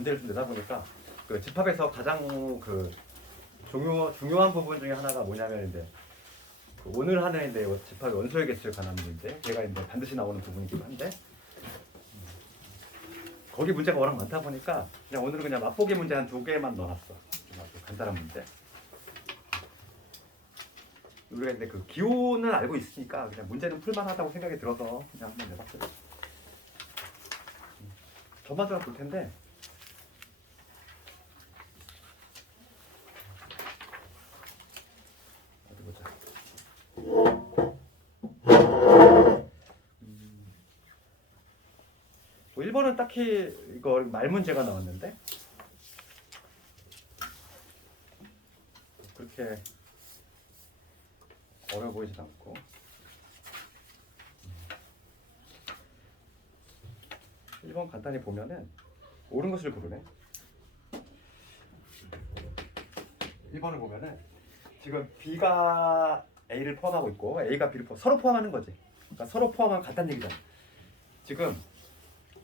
문제를 좀 내다 보니까 그 집합에서 가장 그 중요한 부분 중에 하나가 뭐냐면 이제 그 오늘 하는 이제 집합의 원소의 개수에 관한 문제, 제가 이제 반드시 나오는 부분이기도 한데 거기 문제가 워낙 많다 보니까 그냥 오늘은 그냥 맛보기 문제 한 2개만 넣어놨어. 아주 간단한 문제. 우리가 이제 그 기호는 알고 있으니까 그냥 문제는 풀만하다고 생각이 들어서 그냥 한번 내봤어요. 저만 좀 볼 텐데. 어디 보자. 1번은 딱히 이거 말 문제가 나왔는데 그렇게 어려워 보이지도 않고 1번 간단히 보면은 옳은 것을 고르네. 1번을 보면은 지금 B가 A를 포함하고 있고 A가 B를 서로 포함하는 거지. 그러니까 서로 포함하면 같다는 얘기잖아. 지금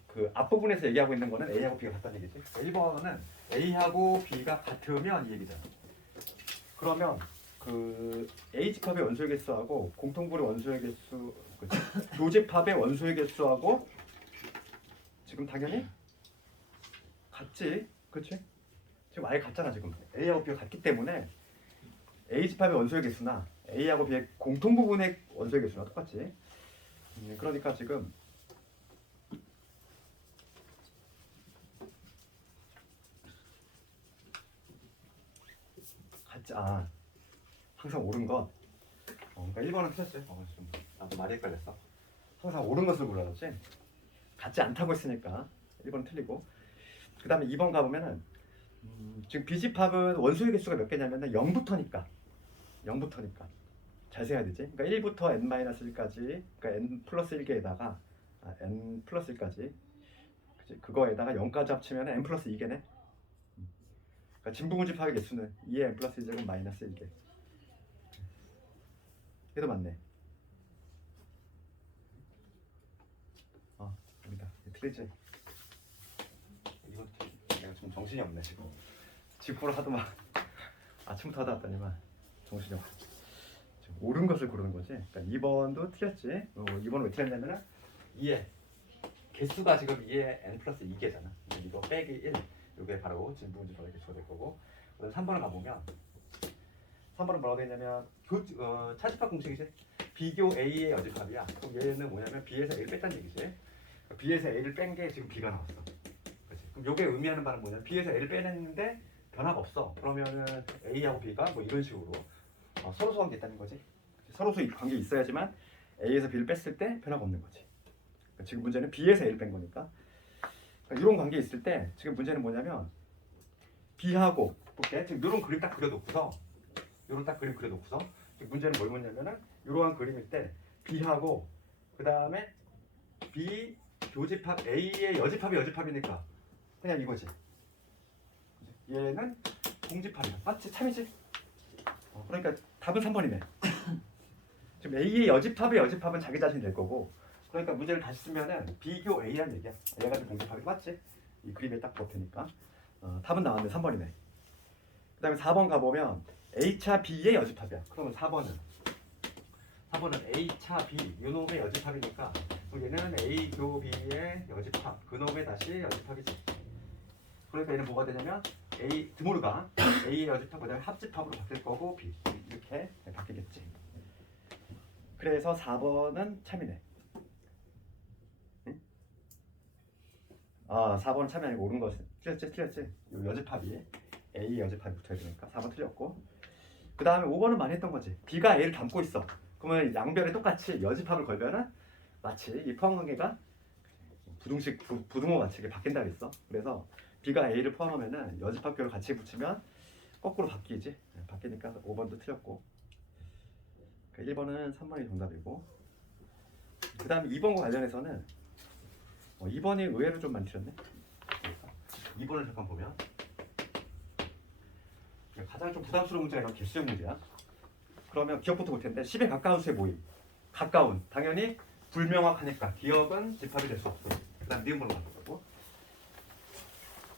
그 앞부분에서 얘기하고 있는 거는 A하고 B가 같다는 얘기지. 1번은 A하고 B가 같으면 이 얘기잖아. 그러면 그 A 집합의 원소의 개수하고 공통분의 원소의 개수, 교집합의 원소의 개수하고 지금 당연히 같지, 그렇지? 지금 아예 같잖아. 지금 A하고 B가 같기 때문에 A 집합의 원소의 개수나 A하고 B의 공통부분의 원소의 개수나 똑같지. 그러니까 지금 같지. 항상 옳은 것. 그러니까 1번은 틀렸지. 좀 나도 많이 헷갈렸어. 항상 옳은 것을 골라줬지. 같지 않다고 했으니까 1번은 틀리고. 그 다음에 2번 가보면은 지금 B집합은 원소의 개수가 몇 개냐면은 0부터니까 잘 세야 되지. 그러니까 1부터 n-1까지, 그러니까 n 플러스 1개에다가 n 플러스 1까지, 그치? 그거에다가 0까지 합치면 n 플러스 2개네. 그러니까 진부분 집합의 개수는 2의 n 플러스 1제곱 마이너스 1개. 얘도 맞네. 여기다. 틀리지? 이거 내가 좀 정신이 없네 지금. 지구를 하도 막 아침부터 하다 왔더니만 정신이 없어. 지금 옳은 것을 고르는 거지. 그러니까 2번도 틀렸지. 2번은 왜 틀렸냐면은 2의 개수가 지금 2의 n 플러스 2개잖아. 이거 빼기 1. 이게 바로 진부분 집합의 개수가 될 거고. 3번을 가보면 3번은 뭐라고 되냐면 차집합 공식이지. 비교 A의 여집합이야. 그럼 얘는 뭐냐면 B에서 A를 뺐다는 얘기지. B에서 A를 뺀 게 지금 B가 나왔어. 그렇지? 그럼 이게 의미하는 바는 뭐냐면 B에서 A를 빼냈는데 변화가 없어. 그러면은 A하고 B가 뭐 이런 식으로 서로 소관계 있다는 거지. 서로 소 관계 있어야지만 A에서 B를 뺐을 때 변화가 없는 거지. 그러니까 지금 문제는 B에서 A를 뺀 거니까. 그러니까 이런 관계 있을 때 지금 문제는 뭐냐면 B하고 볼게. 지금 이런 그림 딱 그려놓고서 이런 딱 그림 그려놓고서 지금 문제는 뭘 묻냐면은 이러한 그림일 때 B하고 그 다음에 B 교집합 A의 여집합이니까 그냥 이거지. 얘는 공집합이야. 맞지? 참이지? 그러니까 답은 3번이네. 지금 A의 여집합은 자기 자신이 될 거고, 그러니까 문제를 다시 쓰면은 비교 A란 얘기야. 얘가 좀 공집합이 맞지? 이 그림에 딱 볼 테니까. 답은 나왔네. 3번이네. 그 다음에 4번 가보면 A차 B의 여집합이야. 그러면 4번은 A차 B 요놈의 여집합이니까 얘는 A 교 B의 여집합 그놈의 다시 여집합이지. 그러니까 얘는 뭐가 되냐면 A 드모르가 A의 여집합 그다음에 합집합으로 바뀔 거고 B 이렇게 바뀌겠지. 그래서 4번은 참이네. 응? 4번은 참이 아니고 옳은 것이 틀렸지. 여집합이 A 여집합이 붙어야 되니까 4번 틀렸고. 그 다음에 5번은 많이 했던 거지. B가 A를 담고 있어. 그러면 양변에 똑같이 여집합을 걸면은 마치 이 포함관계가 부등호 관측이 바뀐다 그랬어. 그래서 B가 A를 포함하면은 여집합결을 같이 붙이면 거꾸로 바뀌지. 바뀌니까 5번도 틀렸고. 1번은 3번이 정답이고. 그 다음에 2번과 관련해서는 2번이 의외로 좀 많이 틀렸네. 2번을 잠깐 보면 가장 좀 부담스러운 문제가 이런 개수형 문제야. 그러면 기억부터 볼 텐데 10에 가까운 수의 모임. 가까운. 당연히 불명확하니까 기억은 집합이 될 수 없어. 그 다음 니은번호 바꾸고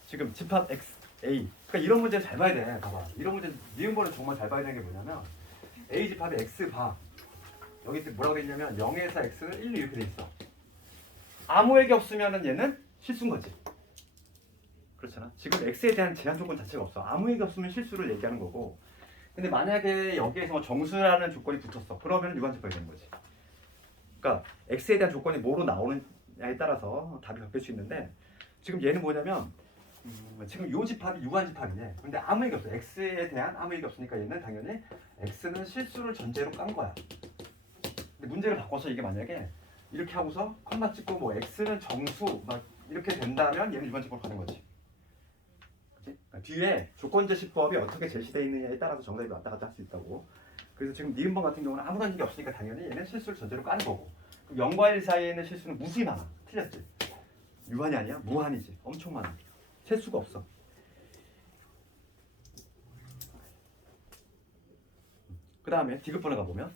지금 집합 x a. 그러니까 이런 문제 잘 봐야 돼. 봐봐. 이런 문제 니은번을 정말 잘 봐야 되는 게 뭐냐면 a 집합의 x 바. 여기 뭐라고 돼 있냐면 0에서 x 1, 2 이렇게 돼 있어. 아무 얘기 없으면은 얘는 실수인 거지. 그렇잖아. 지금 x에 대한 제한 조건 자체가 없어. 아무 얘기 없으면 실수를 얘기하는 거고. 근데 만약에 여기에서 뭐 정수라는 조건이 붙었어. 그러면 유관집합이 되는 거지. 그러니까 x에 대한 조건이 뭐로 나오느냐에 따라서 답이 바뀔 수 있는데 지금 얘는 뭐냐면 지금 요 집합이 유관집합이네. 근데 아무 얘기 없어. x에 대한 아무 얘기 없으니까 얘는 당연히 x는 실수를 전제로 깐 거야. 근데 문제를 바꿔서 이게 만약에 이렇게 하고서 콤마 찍고 뭐 x는 정수 막 이렇게 된다면 얘는 유관집합으로 가는 거지. 그러니까 뒤에 조건제시법이 어떻게 제시되어 있느냐에 따라서 정답이 왔다 갔다 할 수 있다고. 그래서 지금 니은번 같은 경우는 아무런 얘기 없으니까 당연히 얘는 실수를 전제로 까는 거고. 0과 1 사이에 있는 실수는 무수히 많아. 틀렸지? 유한이 아니야? 무한이지. 엄청 많아. 셀 수가 없어. 그 다음에 디귿번에 가보면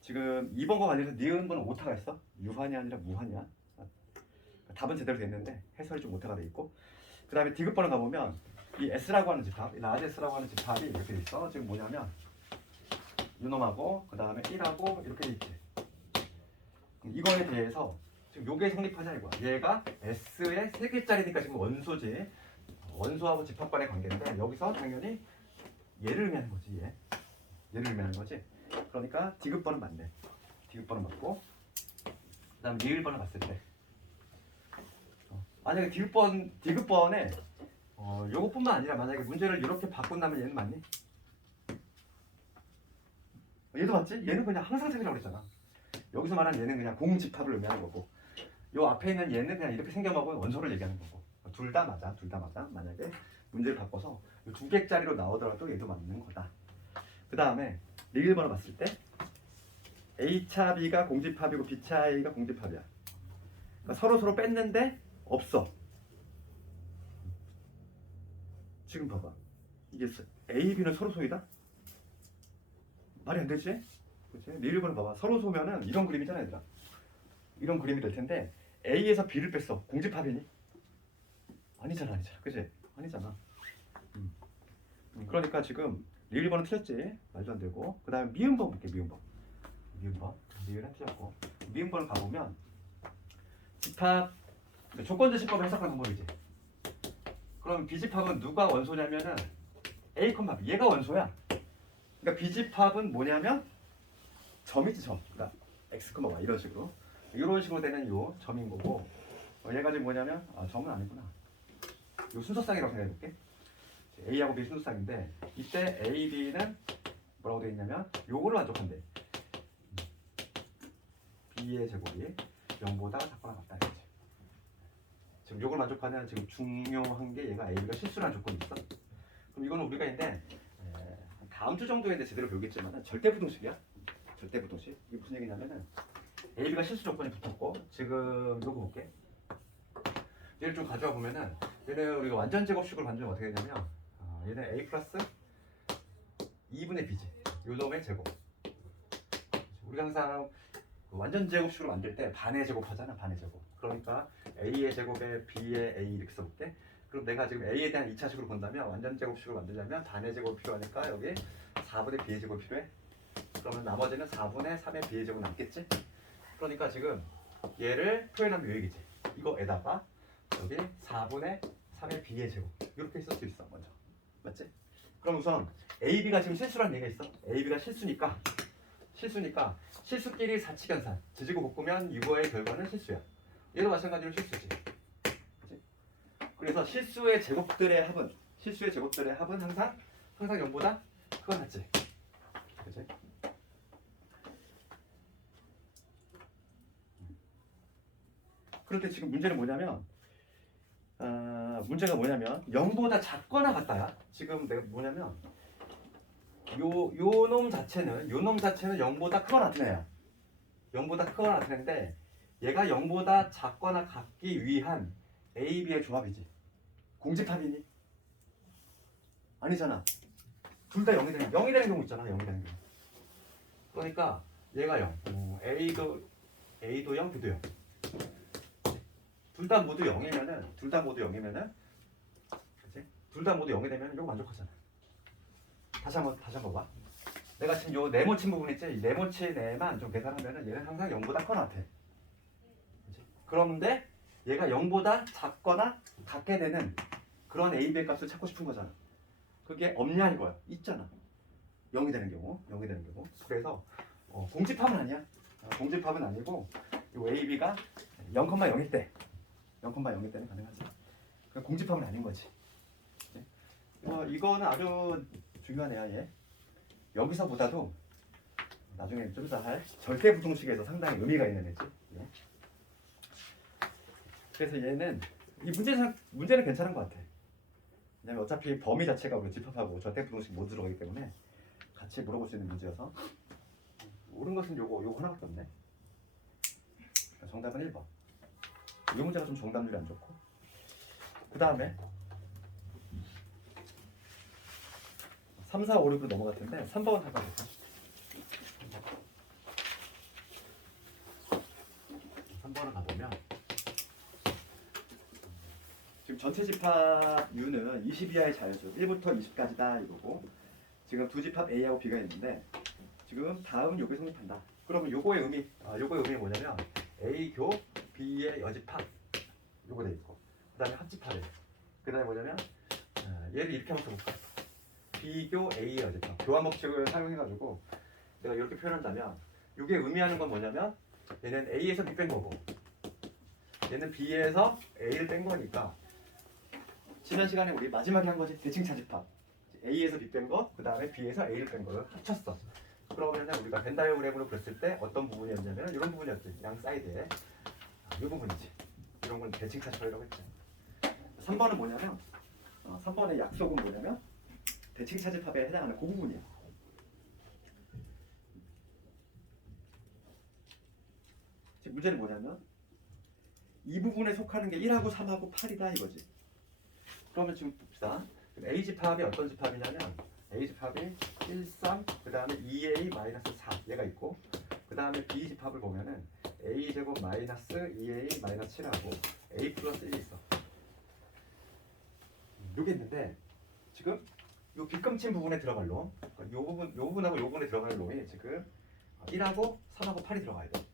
지금 2번과 관련해서 니은번은 오타가 있어. 유한이 아니라 무한이야. 답은 제대로 됐는데 해설이 좀 오타가 돼 있고. 그 다음에 디귿번에 가보면 이 S라고 하는 집합, 라지 S라고 하는 집합이 이렇게 돼 있어. 지금 뭐냐면 유놈하고 그 다음에 1하고 이렇게 돼 있지. 이거에 대해서 지금 요게 성립하자 이거야. 얘가 S의 3개짜리니까 지금 원소지. 원소하고 집합 간의 관계인데 여기서 당연히 얘를 의미하는 거지. 얘를 의미하는 거지. 그러니까 디귿번은 맞네. 디귿번은 맞고 그 다음 리을번을 봤을 때 만약에 디귿번에 요것뿐만 아니라 만약에 문제를 이렇게 바꾼다면 얘는 맞니? 얘도 맞지? 얘는 그냥 항상생이라고 그랬잖아. 여기서 말하는 얘는 그냥 공집합을 의미하는 거고 요 앞에 있는 얘는 그냥 이렇게 생겨먹은 원소를 얘기하는 거고 둘 다 맞아. 둘 다 맞아. 만약에 문제를 바꿔서 요 2개짜리로 나오더라도 얘도 맞는 거다. 그 다음에 리을번을 봤을 때 A차 B가 공집합이고 B차 A가 공집합이야. 그러니까 서로 뺐는데 없어. 지금 봐봐. 이게 A, B는 서로 소이다? 말이 안 되지? 그치? 리을번을 봐봐. 서로 소면은 이런 그림이잖아, 얘들아. 이런 그림이 될 텐데 A에서 B를 뺐어. 공집합이니? 아니잖아. 그치? 아니잖아. 그러니까 지금 리을번은 틀렸지. 말도 안 되고. 그 다음에 미음번 볼게. 미음번. 리을은 틀렸고. 미음번을 가보면 집합 조건제시법을 해석하는 방법이지. 그럼 B집합은 누가 원소냐면은 A, B 얘가 원소야. 그러니까 B집합은 뭐냐면 점이지 점. 그러니까 X, Y 이런 식으로 되는 요 점인 거고 얘가 지금 뭐냐면 점은 아니구나. 요 순서쌍이라고 생각해볼게. A하고 B 순서쌍인데 이때 A, B는 뭐라고 되어 있냐면 요거를 만족한대. B의 제곱이 0보다 작거나 같다 이거지. 지금 요걸 만족하는 지금 중요한 게 얘가 A가 실수라는 조건이 있어. 그럼 이거는 우리가 이제 다음 주 정도에 제대로 배우겠지만 절대부동식이야. 절대부동식. 이게 무슨 얘기냐면은 AB가 실수 조건이 붙었고 지금 요거 볼게. 얘를 좀 가져와 보면은 얘는 우리가 완전 제곱식으로 만들면 어떻게 되냐면 얘는 A 플러스 2분의 B지. 요 놈의 제곱. 우리가 항상 완전 제곱식으로 만들 때 반의 제곱 하잖아. 반의 제곱. 그러니까 A의 제곱에 B의 A 이렇게 써볼게. 그럼 내가 지금 A에 대한 2차식으로 본다면 완전 제곱식으로 만들려면 반의 제곱이 필요하니까 여기 4분의 B의 제곱이 필요해. 그러면 나머지는 4분의 3의 B의 제곱 남겠지? 그러니까 지금 얘를 표현하면 요 얘기지. 이거에다가 여기 4분의 3의 B의 제곱 이렇게 쓸 수 있어. 먼저 맞지? 그럼 우선 AB가 지금 실수라는 얘기가 있어. AB가 실수니까 실수끼리 사칙연산 지지고 볶으면 이거의 결과는 실수야. 얘도 마찬가지로 실수지. 그치? 그래서 실수의 제곱들의 합은 항상 0보다 크거나 같지. 그치? 그런데 지금 문제는 뭐냐면 문제가 뭐냐면 0보다 작거나 같다야. 지금 내가 뭐냐면 요 놈 자체는 0보다 크거나 같은 애야. 0보다 크거나 같은 애인데 얘가 0보다 작거나 같기 위한 A, B의 조합이지. 공집합이니? 아니잖아. 둘 다 0이 되는 경우 있잖아. 0이 되는 경우. 그러니까 얘가 0. A도 0, B도 0. 둘 다 모두 0이면은 둘 다 모두 0이면은 그치? 둘 다 모두 0이 되면 이거 만족하잖아. 다시 한번 봐. 내가 지금 요 네모친 부분 있지? 이 네모친 애만 좀 계산하면은 얘는 항상 0보다 커 나한테. 그런데 얘가 0보다 작거나 같게 되는 그런 A, B의 값을 찾고 싶은 거잖아. 그게 없냐 이거야. 있잖아. 0이 되는 경우. 그래서 공집합은 아니야. 공집합은 아니고 이 A, B가 0,0일 때 0,0일 때는 가능하지. 그럼 공집합은 아닌 거지. 이거는 아주 중요한 애야 얘. 여기서보다도 나중에 좀 이따 할 절대부등식에서 상당히 의미가 있는 애지. 예. 그래서 얘는 이 문제는 괜찮은 것 같아. 왜냐면 어차피 범위 자체가 우리 집합하고 절대부등식 모두 들어가기 때문에 같이 물어볼 수 있는 문제여서. 옳은 것은 요거 하나밖에 없네. 정답은 1번. 이 문제가 좀 정답률이 안 좋고. 그 다음에 3, 4, 5, 6으로 넘어갈 텐데 3번 해봐볼까? 가보면 지금 전체 집합 U는 20 이하의 자연수 1부터 20까지다 이거고, 지금 두 집합 A하고 B가 있는데 지금 다음 요게 성립한다. 그러면 요거의 의미는 뭐냐면 A 교 B의 여집합 요거 돼 있고, 그 다음에 합집합에, 그 다음에 뭐냐면 얘를 이렇게 한번 써볼까? B 교 A의 여집합. 교환 법칙을 사용해가지고 내가 이렇게 표현한다면 요게 의미하는 건 뭐냐면 얘는 A에서 B 뺀 거고 얘는 B에서 A를 뺀 거니까, 지난 시간에 우리 마지막에 한 거지 대칭차집합. A에서 B 뺀 거, 그 다음에 B에서 A를 뺀 거를 합쳤어. 그러면 우리가 벤 다이어그램으로 그렸을 때 어떤 부분이었냐면 이런 부분이었지. 양 사이드에 이 부분이지. 이런 건 대칭차집합이라고 했지. 3번은 뭐냐면 3번의 약속은 뭐냐면 대칭차집합에 해당하는 그 부분이야. 지금 문제는 뭐냐면 이 부분에 속하는 게 1하고 3하고 8이다 이거지. 그러면 지금 봅시다. A집합이 어떤 집합이냐면 A집합이 1, 3, 그 다음에 2A-4 얘가 있고, 그 다음에 B집합을 보면은 A제곱 마이너스 2A 마이너스 7하고 A 플러스 1이 있어. 요게 있는데 지금 요 빗금친 부분에 들어갈 놈, 요 부분하고 요 부분에 들어갈 놈이 지금 1하고 3하고 8이 들어가야 돼.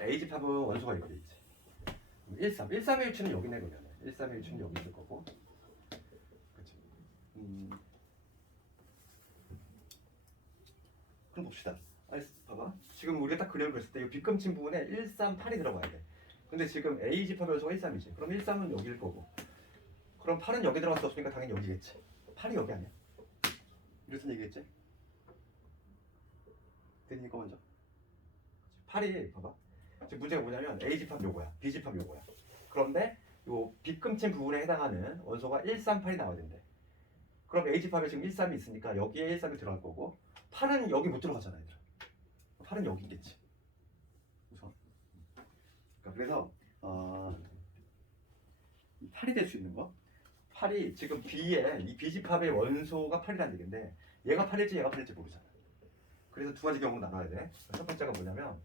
A집합은 원소가 이렇게 있지. 1, 3. 1, 3의 위치는 여기네 그러면. 1, 3의 위치는 여기 있을 거고. 그렇지. 그럼 봅시다. 봐봐. 지금 우리가 딱 그림을 그렸을 때 이 빗금친 부분에 1, 3, 8이 들어가야 돼. 근데 지금 A집합 원소가 1, 3이지. 그럼 1, 3은 여기일 거고. 그럼 8은 여기 들어갈 수 없으니까 당연히 여기겠지. 8이 여기 아니야. 이랬던 얘기겠지? 됐니까 먼저. 8이 봐봐. 지금 문제가 뭐냐면 A집합 요거야, B집합 요거야. 그런데 요 빗금친 부분에 해당하는 원소가 1, 3, 8이 나와야 된대. 그럼 A집합에 지금 1, 3이 있으니까 여기에 1, 3이 들어갈 거고 8은 여기 못 들어가잖아 얘들아. 8은 여기겠지 우선. 그래서 8이 될 수 있는 거, 8이 지금 B에 이 B집합의 원소가 8이라는 얘기인데 얘가 8일지 얘가 8일지 모르잖아. 그래서 두 가지 경우로 나눠야 돼. 첫 번째가 뭐냐면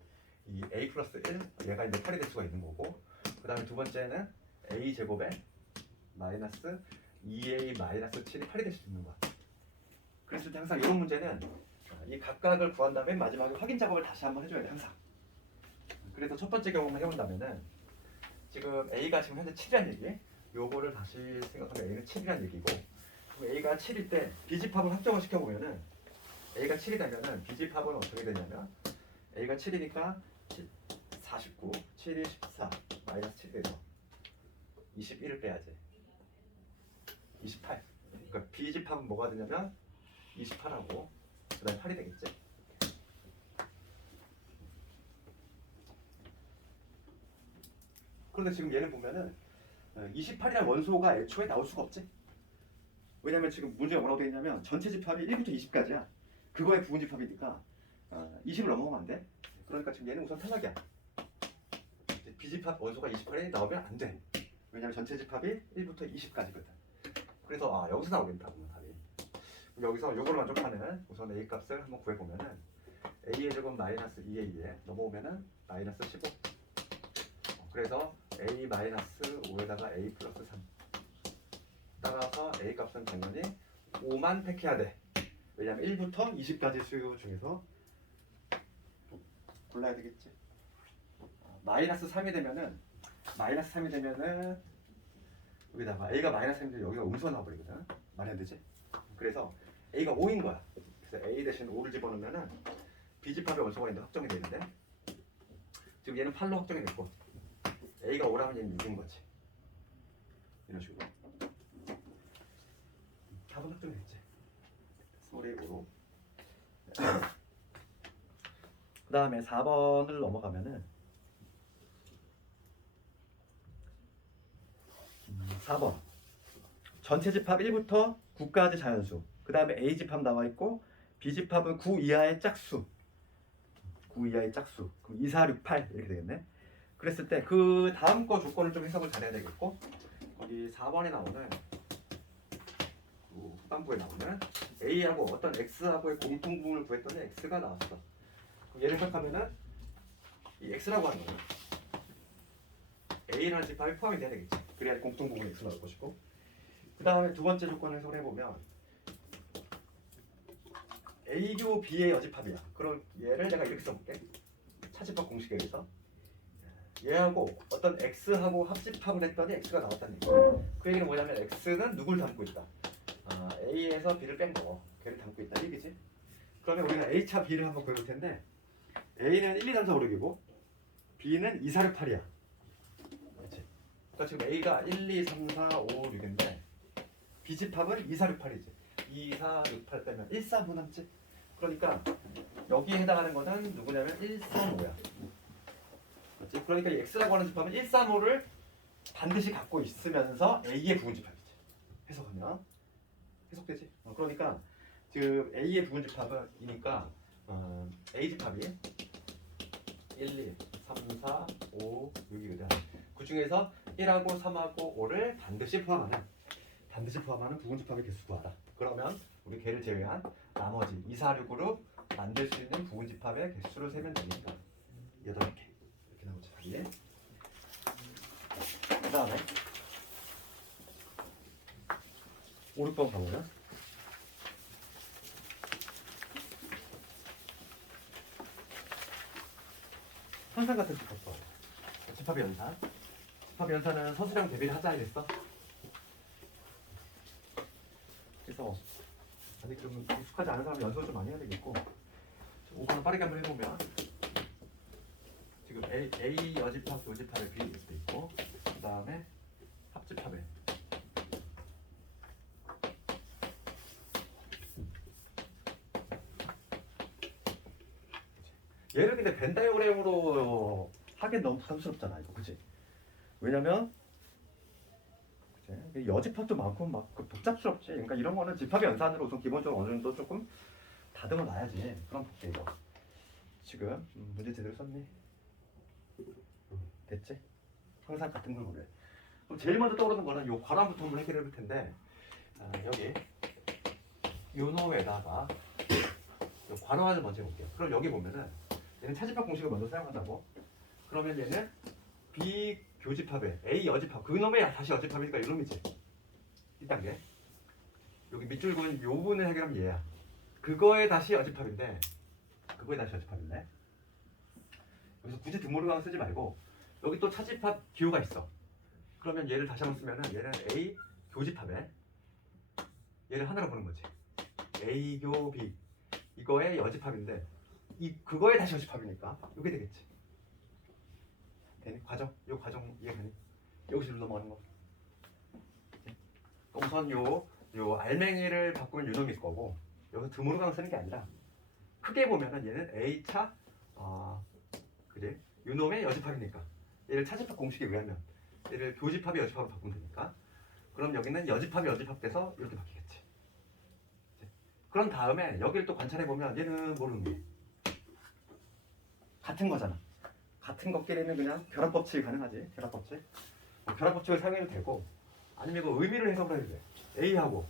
이 A 플러스 1, 얘가 이제 8이 될 수가 있는 거고, 그 다음에 두 번째는 A 제곱에 마이너스 2A 마이너스 7이 8이 될 수 있는 거야. 그랬을 때 항상 이런 문제는 이 각각을 구한 다음에 마지막에 확인 작업을 다시 한번 해줘야 돼 항상. 그래서 첫 번째 경우만 해본다면은 지금 A가 지금 현재 7이란 얘기, 요거를 다시 생각하면 A는 7이란 얘기고, A가 7일 때 B집합을 확정을 시켜보면은 A가 7이 되면은 B집합은 어떻게 되냐면 A가 7이니까 49, 7이 14, 마이너스 7이 되죠. 21을 빼야지. 28. 그러니까 B집합은 뭐가 되냐면 28하고 그 다음에 8이 되겠지. 그런데 지금 얘는 보면은 28이라는 원소가 애초에 나올 수가 없지. 왜냐면 지금 문제가 뭐라고 되어 있냐면 전체 집합이 1부터 20까지야. 그거의 부분 집합이니까 20을 넘어가면 안 돼. 그러니까 지금 얘는 우선 탈락이야. B집합 원소가 28이 나오면 안 돼. 왜냐면 전체 집합이 1부터 20까지거든. 그래서 여기서 나오겠다 보면 답이. 여기서 요걸 만족하는 우선 a 값을 한번 구해보면은 a의 제곱 마이너스 2a에 넘어오면은 마이너스 15. 그래서 a 마이너스 5에다가 a 플러스 3. 따라서 a 값은 당연히 5만 택해야 돼. 왜냐면 1부터 20까지 수요 중에서 골라야 되겠지. 마이너스 3이 되면은 여기다가 a가 마이너스 3인데 여기가 음수가 나와버리거든. 말이 안 되지? 그래서 a가 5인 거야. 그래서 a 대신 5를 집어넣으면은 b집합의 원소가 있는데 확정이 되는데 지금 얘는 8로 확정이 됐고 a가 5라면 얘는 6인 거지. 이런 식으로 답은 확정이 됐지. 소리 5로. 그 다음에 4번을 넘어가면은 4번 전체 집합 1부터 9까지 자연수. 그 다음에 A 집합 나와 있고 B 집합은 9 이하의 짝수. 9 이하의 짝수. 그럼 2, 4, 6, 8 이렇게 되겠네. 그랬을 때 그 다음 거 조건을 좀 해석을 잘해야 되겠고 거기 4번에 나오는 후반부에 나오는 A하고 어떤 X하고의 공통분을 구했더니 X가 나왔어. 그럼 얘를 해석하면은 이 X라고 하는 거는 A라는 집합이 포함이 돼야 되겠지. 그래야 공통부분이 X 나올 것이고 그 다음에 두 번째 조건을 해석을 해보면 A교 B의 여집합이야. 그럼 얘를 내가 이렇게 써볼게. 차집합 공식에 의해서 얘하고 어떤 X하고 합집합을 했더니 X가 나왔다는 얘기야. 그 얘기는 뭐냐면 X는 누굴 담고 있다. A에서 B를 뺀 거. 걔를 담고 있다. 얘기지. 그러면 우리가 A차 B를 한번 그려볼 텐데 A는 1, 2, 3, 4, 5, 6이고 B는 2, 4, 6, 8이야. 그렇지. 그러니까 지금 A가 1, 2, 3, 4, 5, 6인데 B집합은 2, 4, 6, 8이지. 2, 4, 6, 8 빼면 1, 4, 5 남지. 그러니까 여기에 해당하는 거는 누구냐면 1, 3, 5야. 그렇지? 그러니까 이 X라고 하는 집합은 1, 3, 5를 반드시 갖고 있으면서 A의 부분집합이지. 해석하면 해석되지? 그러니까 지금 A의 부분집합이니까 A집합이 1, 2, 3, 4, 5, 6이거든. 그 중에서 1하고 3하고 5를 반드시 포함하는 부분집합의 개수 구하라. 그러면 우리 걔를 제외한 나머지 2, 4, 6으로 만들 수 있는 부분집합의 개수를 세면 되니까 8개 이렇게 나오죠. 답이. 그 다음에 5, 6번 가보면 항상 같은 집합법. 집합의 연산. 집합의 연산은 서술형 대비를 하자 이랬어. 그래서 아직 좀 익숙하지 않은 사람은 연습을 좀 많이 해야 되겠고 5번은 빠르게 한번 해보면 지금 A 여집합, 교집합의 비율일 수도 있고 그 다음에 합집합의 얘를 근데 벤 다이어그램으로 하기엔 너무 부담스럽잖아 이거, 그치? 왜냐면 그치? 여집합도 많고 막 복잡스럽지. 그러니까 이런 거는 집합의 연산으로 우선 기본적으로 어느 정도 조금 다듬어 놔야지. 그럼 볼게 이거. 지금 문제 제대로 썼니? 됐지? 항상 같은 걸 보래. 그럼 제일 먼저 떠오르는 거는 요 괄호함부터 한번 해결해 볼 텐데 여기 요노에다가 요 괄호함을 먼저 해볼게요. 그럼 여기 보면은 얘는 차집합 공식을 먼저 사용한다고. 그러면 얘는 비교집합에 A 여집합 그놈의 다시 여집합이니까 이놈이지. 1단계 여기 밑줄 그은 요 부분을 해결하면 얘야. 그거에 다시 여집합인데 여기서 굳이 드모르강을 쓰지 말고 여기 또 차집합 기호가 있어. 그러면 얘를 다시 한번 쓰면은 얘는 A 교집합에 얘를 하나로 보는 거지. A 교 B 이거의 여집합인데 그거에 다시 여집합이니까 이게 되겠지. 되니? 요 과정 이해가니? 여기서 넘어가는 거. 우선 요 알맹이를 바꾸면 요놈일 거고 여기서 드모르강 쓰는 게 아니라 크게 보면은 얘는 A차 그래? 요놈의 여집합이니까 얘를 차집합 공식에 의하면 얘를 교집합의 여집합으로 바꾸면 되니까 그럼 여기는 여집합이 여집합돼서 이렇게 바뀌겠지. 그런 다음에 여기를 또 관찰해 보면 얘는 모르는 게 같은 거잖아. 같은 것끼리는 그냥 결합법칙이 가능하지. 결합법칙을 사용해도 되고 아니면 이거 의미를 해석을 해도 돼. A하고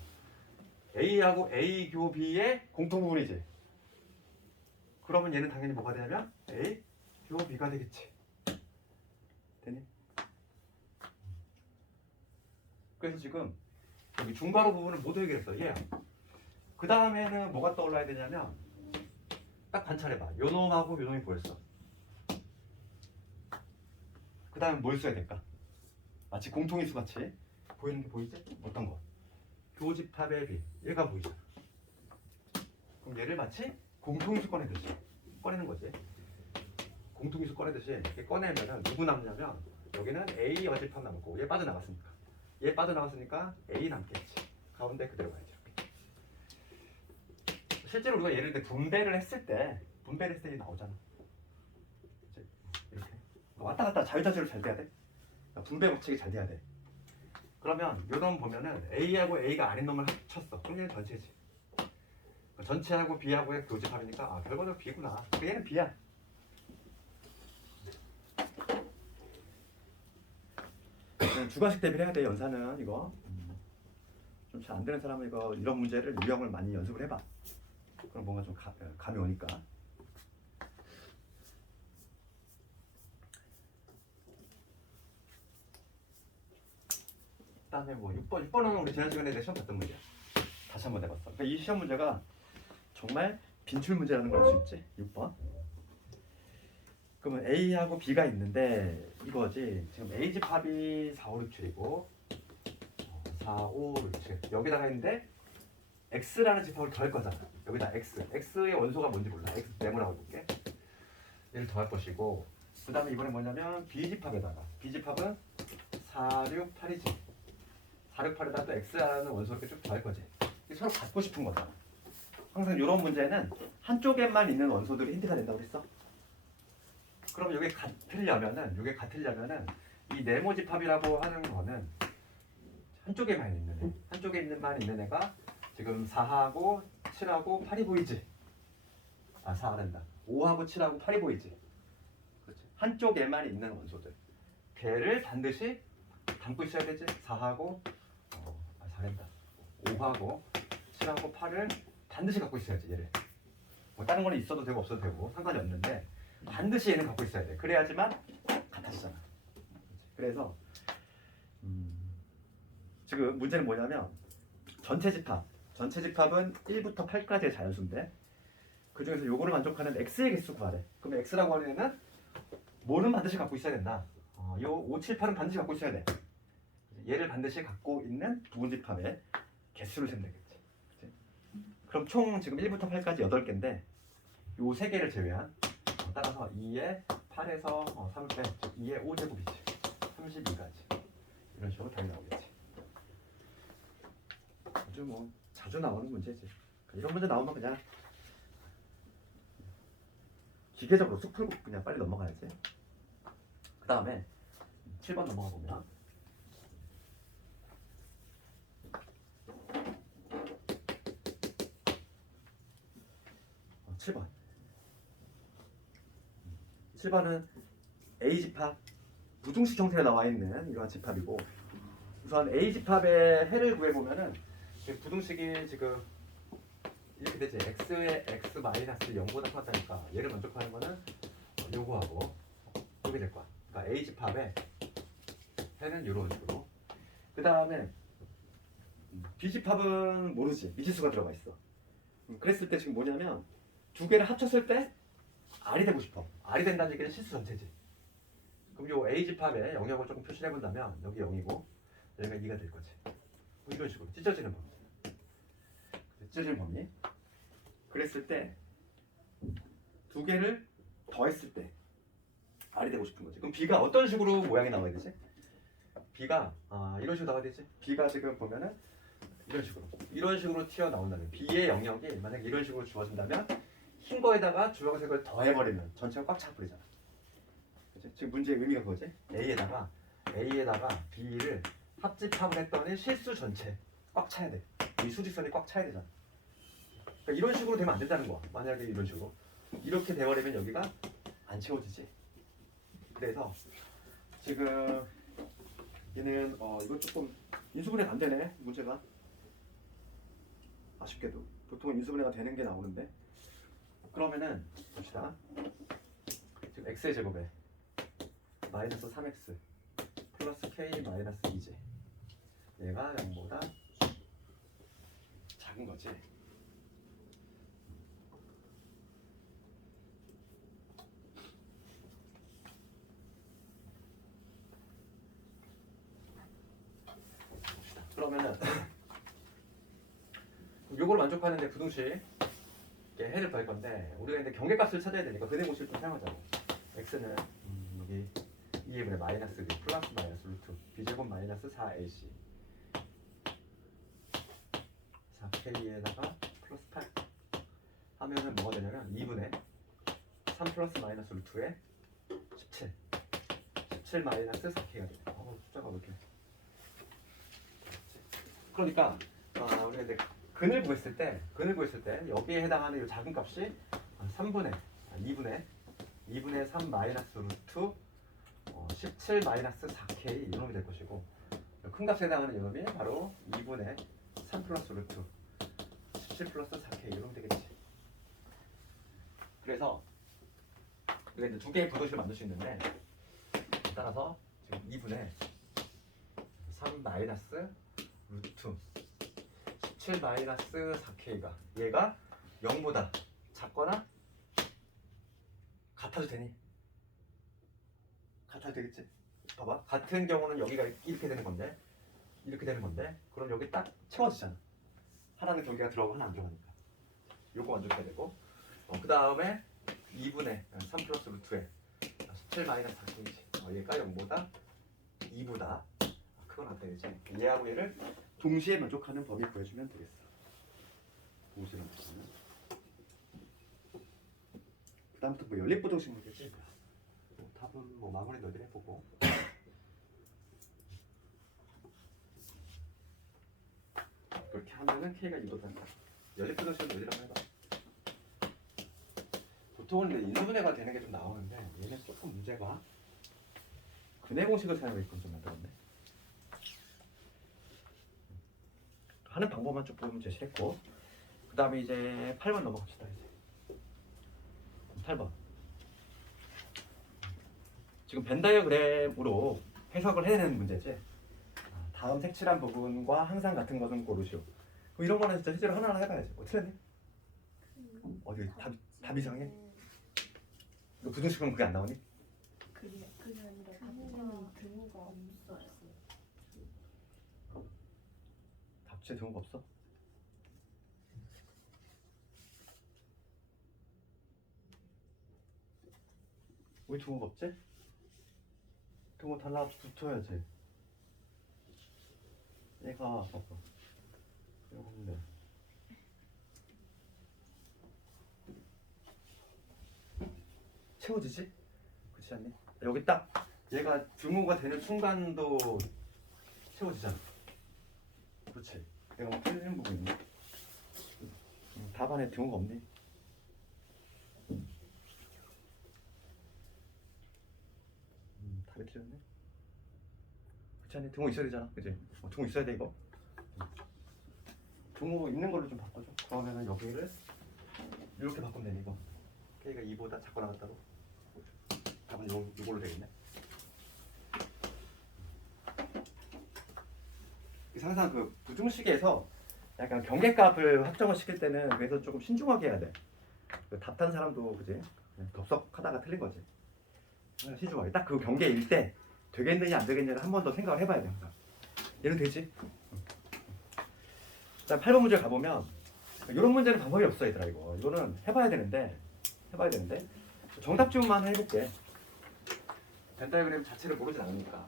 A 교 B의 공통 부분이지. 그러면 얘는 당연히 뭐가 되냐면 A 교 B가 되겠지. 되니? 그래서 지금 여기 중괄호 부분을 모두 해결했어. 얘야. 그 다음에는 뭐가 떠올라야 되냐면 딱 관찰해봐. 요 놈하고 요 놈이 보였어. 그 다음에 뭘 써야 될까? 마치 공통인수 같이 보이는 게 보이지? 어떤 거? 교집합의 B. 얘가 보이잖아. 그럼 얘를 마치 공통인수 꺼내듯이 꺼내는 거지. 공통인수 꺼내듯이 이렇게 꺼내면은 누구 남냐면 여기는 A 여집합 남고 얘 빠져나갔으니까. 얘 빠져나갔으니까 A 남겠지. 가운데 그대로 가야지. 이렇게. 실제로 우리가 예를 들어 분배를 했을 때 나오잖아. 그치? 이렇게 왔다 갔다 자유자재로 잘 돼야 돼. 분배 법칙이 잘 돼야 돼. 그러면 요 놈 보면은 A하고 A가 아닌 놈을 합쳤어. 그럼 얘는 전체지. 전체하고 B하고의 교집합이니까 아 결과적으로 B구나. 얘는 B야. 주관식 대비를 해야 돼. 연산은 이거 좀 잘 안 되는 사람은 이거 이런 문제를 유형을 많이 연습을 해봐. 그럼 뭔가 좀 감이 오니까. 그다음에 뭐 6번은 우리 지난 시간에 내 시험 봤던 문제야. 다시 한번 해봤어. 그러니까 이 시험 문제가 정말 빈출 문제라는 걸 알 수 있지. 6번. 그러면 A하고 B가 있는데 이거지. 지금 A 집합이 4, 5, 6, 7이고 4, 5, 6, 7 여기다가 있는데 X라는 집합을 더할 거잖아. 여기다 X. X의 원소가 뭔지 몰라. X 네모라고 볼게. 얘를 더할 것이고 그 다음에 이번에 뭐냐면 B 집합에다가 B 집합은 4, 6, 8이지. 4, 6, 8에다가 또 X라는 원소를 이렇게 쭉 더할 거지. 서로 갖고 싶은 거잖아. 항상 이런 문제는 한쪽에만 있는 원소들이 힌트가 된다고 그랬어. 그럼 이게 같으려면은 이 네모 집합이라고 하는 거는 한쪽에만 있는 애가 지금 4하고 7하고 8이 보이지? 아 4란다. 5하고 7하고 8이 보이지? 그렇지. 한쪽에만 있는 원소들. 걔를 반드시 담고 있어야 되지? 4하고 4란다. 5하고 7하고 8을 반드시 갖고 있어야지 얘를. 뭐 다른 거는 있어도 되고 없어도 되고 상관이 없는데 반드시 얘는 갖고 있어야 돼. 그래야지만 같아지잖아. 그래서 지금 문제는 뭐냐면 전체 집합은 1부터 8까지의 자연수인데 그 중에서 요거를 만족하는 x의 개수 구하래. 그럼 x라고 하는 애는 뭐는 반드시 갖고 있어야 된다. 요 5, 7, 8은 반드시 갖고 있어야 돼. 얘를 반드시 갖고 있는 부분집합의 개수를 세면 되겠지. 그치? 그럼 총 지금 1부터 8까지 8개인데 요 3개를 제외한 따라서 2에 8에서 3을 빼, 즉 2의 5제곱이지. 32까지. 이런 식으로 답이 나오겠지. 아주 뭐 자주 나오는 문제지. 이런 문제 나오면 그냥 기계적으로 쑥 풀고 그냥 빨리 넘어가야지. 그 다음에 7번 넘어가 보면 7번은 A집합 부등식 형태로 나와 있는 이러한 집합이고 우선 A집합의 해를 구해보면은 부등식이 지금 이렇게 되지. x의 x 마이너스 0보다 크다니까 얘를 먼저 구하는 거는 요거하고 요게 될 거야. 그러니까 A집합의 해는 이런 식으로. 그 다음에 B집합은 모르지. 미지수가 들어가 있어. 그랬을 때 지금 뭐냐면 두 개를 합쳤을 때 R이 되고 싶어. R이 된다는 얘기는 실수 전체지. 그럼 요 A집합의 영역을 조금 표시를 해본다면 여기 0이고 여기가 2가 될 거지. 뭐 이런 식으로 찢어지는 범위. 찢어지는 범위. 그랬을 때 두 개를 더했을 때 R이 되고 싶은 거지. 그럼 B가 어떤 식으로 모양이 나와야 되지? B가 이런 식으로 나와야 되지? B가 지금 보면은 이런 식으로 튀어나온다면 B의 영역이 만약에 이런 식으로 주어진다면 흰 거에다가 주황색을 더해버리면 전체가 꽉 차버리잖아. 그치? 지금 문제의 의미가 그거지? A에다가 B를 합집합을 했더니 실수 전체 꽉 차야 돼. 이 수직선이 꽉 차야 되잖아. 그러니까 이런 식으로 되면 안 된다는 거야. 만약에 이런 식으로 이렇게 돼버리면 여기가 안 채워지지. 그래서 지금 얘는 이거 조금 인수분해가 안 되네 문제가. 아쉽게도 보통은 인수분해가 되는 게 나오는데 그러면은 봅시다. 지금 x의 제곱에 마이너스 3x 플러스 k 마이너스 2j 얘가 0보다 작은 거지. 봅시다. 그러면은 요걸 만족하는데 부등식 해를 구할 건데 우리가 이제 경계값을 찾아야 되니까 근해 공식을 좀 사용하자고. x는 여기 2분의 마이너스 b 플러스 마이너스 루트 b제곱 마이너스 4ac 4k에다가 플러스 8 하면은 뭐가 되냐면 2분의 3 플러스 마이너스 루트에 17 마이너스 4k가 돼. 숫자가 왜 이렇게. 그러니까 우리가 이제 근을 구했을 때 여기에 해당하는 이 작은 값이 2분의 3 마이너스 루트 17 마이너스 4k 이놈이 될 것이고 큰 값에 해당하는 이놈이 바로 2분의 3 플러스 루트 17 플러스 4k 이놈이 되겠지. 그래서 우리가 이제 두 개의 부등식을 만들 수 있는데 따라서 지금 2분의 3 마이너스 루트 17 마이너스 4k가 얘가 0보다 작거나 같아도 되니? 같아도 되겠지? 봐봐. 같은 경우는 여기가 이렇게 되는 건데 그럼 여기 딱 채워지잖아. 하나는 경계가 들어가고 하나 안 들어가니까 요거 만족해야 되고 그 다음에 2분의 3 플러스 루트에 17 마이너스 4k지 얘가 0보다 2보다 그건 안 되겠지. 얘하고 얘를 동시에 만족하는 범위 구해주면 되겠어. 동시에 만족하는. 그 다음부터 뭐 연립부등식 문제지. 답은 뭐 마무리 너희들 해보고. 그렇게 하면은 k가 2보다 한다. 연립부등식은 너희들 한번 해봐. 보통은 인수분해가 되는 게 좀 나오는데 얘는 조금 문제가 근해 공식을 사용했건 좀 만들었네. 하는 방법만 쭉 보면 제시했고 그 다음에 이제 8번 넘어갑시다. 이제 8번 지금 벤 다이어그램으로 해석을 해내는 문제지. 다음 색칠한 부분과 항상 같은 것은 고르시오. 그럼 이런 거는 진짜 실제로 하나하나 해봐야지. 틀렸니? 어디 답 이상해? 이거 부등식은 그게 안 나오니? 그게 아니라 답변은 등호가 없어요. 답지에 등호가 없어? 왜 등호가 없지? 등호 달라붙어야지. 얘가 봐봐. 이거 없는데. 채워지지? 그렇지 않니? 여기 딱 얘가 등호가 되는 순간도 채워지잖아. 그렇지. 내가 뭐 틀리는 부분 있니? 답안에 등호가 없니? 답이 틀렸네. 그렇지 않니? 등호 있어야 되잖아. 그치? 등호 있어야 돼 이거. 등호 있는 걸로 좀 바꿔줘. 그러면은 여기를 이렇게 바꾸면 되니 이거. K가 2보다 작거나 같다고. 답은 이걸로 되겠네. 항상 그 부등식에서 약간 경계값을 확정을 시킬 때는 그래서 조금 신중하게 해야 돼. 그 답한 사람도 그지? 덥석하다가 틀린 거지. 신중하게 딱 그 경계일 때 되겠느냐 안 되겠느냐를 한 번 더 생각을 해봐야 돼 항상. 얘는 되지? 자 8번 문제 가보면 이런 문제는 방법이 없어 얘들아 이거. 이거는 해봐야 되는데 정답 지문만 해볼게. 벤 다이어그램 자체를 모르진 않으니까.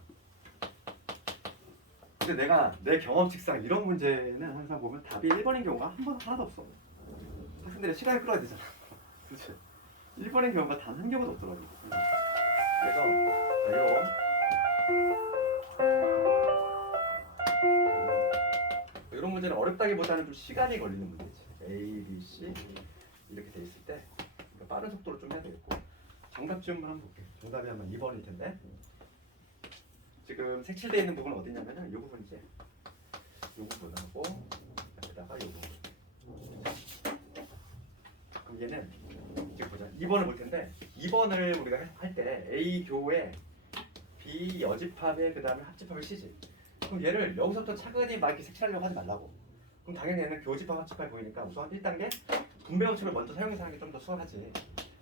근데 내가 내 경험칙상 이런 문제는 항상 보면 답이 1번인 경우가 한 번 하나도 없어. 학생들이 시간을 끌어야 되잖아. 그렇지. 1번인 경우가 단 한 경우도 없더라고. 그래서 이런 문제는 어렵다기보다는 좀 시간이 걸리는 문제지. A, B, C 이렇게 돼 있을 때 빠른 속도로 좀 해야 되겠고. 정답 지문만 한번 볼게. 정답이 아마 2번일 텐데. 지금 색칠되어 있는 부분은 어디냐면은 이 부분이지. 이 부분하고 여기다가 이 부분. 얘는 지금 보자. 2번을 볼 텐데 2번을 우리가 할 때 A 교에 B 여집합에 그 다음에 합집합에 C지. 그럼 얘를 여기서부터 차근히 막 이렇게 색칠하려고 하지 말라고. 그럼 당연히 얘는 교집합 합집합 보이니까 우선 1단계 분배 원칙을 먼저 사용해서 하는 게 좀 더 수월하지.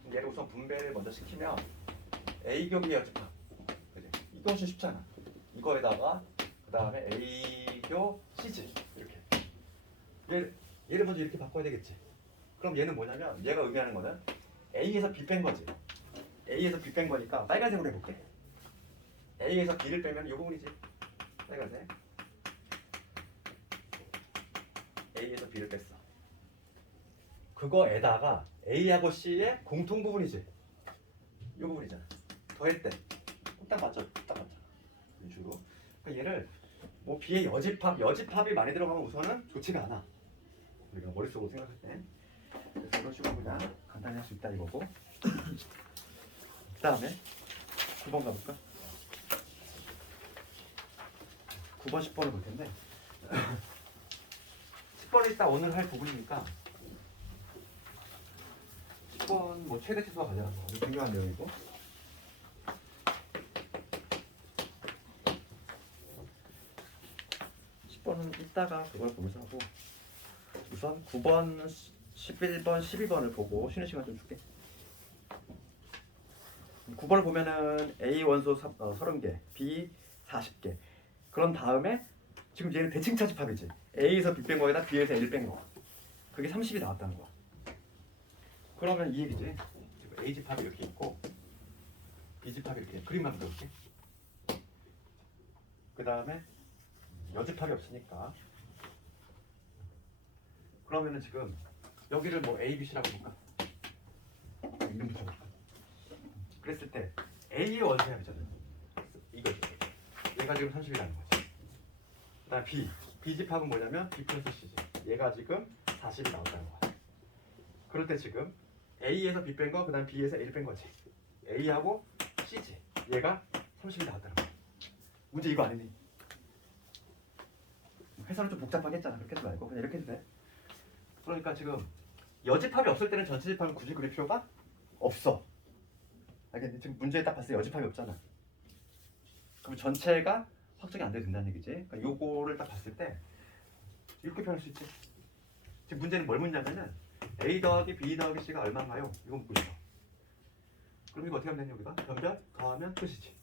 그럼 얘를 우선 분배를 먼저 시키면 A 교 B 여집합. 그지? 이거 훨씬 쉽잖아. 이거에다가 그 다음에 A 교 C지. 이렇게. 얘를 먼저 이렇게 바꿔야 되겠지. 그럼 얘는 뭐냐면 얘가 의미하는 거는 A에서 B 뺀 거지. A에서 B 뺀 거니까 빨간색으로 해볼게. A에서 B를 빼면 이 부분이지. 빨간색. A에서 B를 뺐어. 그거에다가 A하고 C의 공통 부분이지. 이 부분이잖아. 더했대. 딱 맞죠? 딱 맞잖아. 이런 식으로. 그러니까 얘를 뭐 B의 여집합이 많이 들어가면 우선은 좋지가 않아. 우리가 머릿속으로 생각할 때. 그래서 이런 식으로 그냥 간단히 할 수 있다 이거고. 그 다음에 9번 가볼까? 9번, 10번을 볼 텐데 10번은 이따 오늘 할 부분이니까 10번 뭐 최대 치수가 가져간 거 중요한 내용이고 10번은 이따가 그걸 보면서 하고 우선 9번, 11번, 12번을 보고 쉬는 시간 좀 줄게. 9번을 보면은 A 원소 30개, B 40개. 그런 다음에 지금 얘는 대칭 차집합이지. A에서 B 뺀 거에다 B에서 L 뺀 거. 그게 30이 나왔다는 거야. 그러면 이 얘기지. A 집합이 이렇게 있고 B 집합이 이렇게 그림만 그려볼게. 그 다음에 여집합이 없으니까 그러면은 지금 여기를 뭐 A, B, C라고 볼까? 이름 붙여볼까? 그랬을 때 A의 원소합이잖아. 이거죠. 얘가 지금 30이라는 거지. 그다음 B 집합은 뭐냐면 B 플러스 C지. 얘가 지금 40이 나왔다는 거야. 그럴 때 지금 A에서 B 뺀 거, 그다음 B에서 A를 뺀 거지. A하고 C지. 얘가 30이 나왔다는 거야. 문제 이거 아니니? 해설은 좀 복잡하게 했잖아. 그렇게 하지 말고 그냥 이렇게 해도 돼. 그러니까 지금 여집합이 없을 때는 전체 집합을 굳이 그릴 필요가 없어. 알겠니? 지금 문제에 딱 봤을 때 여집합이 없잖아. 그럼 전체가 확정이 안 돼도 된다는 얘기지. 그러니까 요거를 딱 봤을 때 이렇게 표현할 수 있지. 지금 문제는 뭘 묻냐면은 A 더하기 B 더하기 C가 얼마인가요? 이거 묻고 있어. 그럼 이거 어떻게 하면 되냐 우리가? 변변 더하면 끝이지.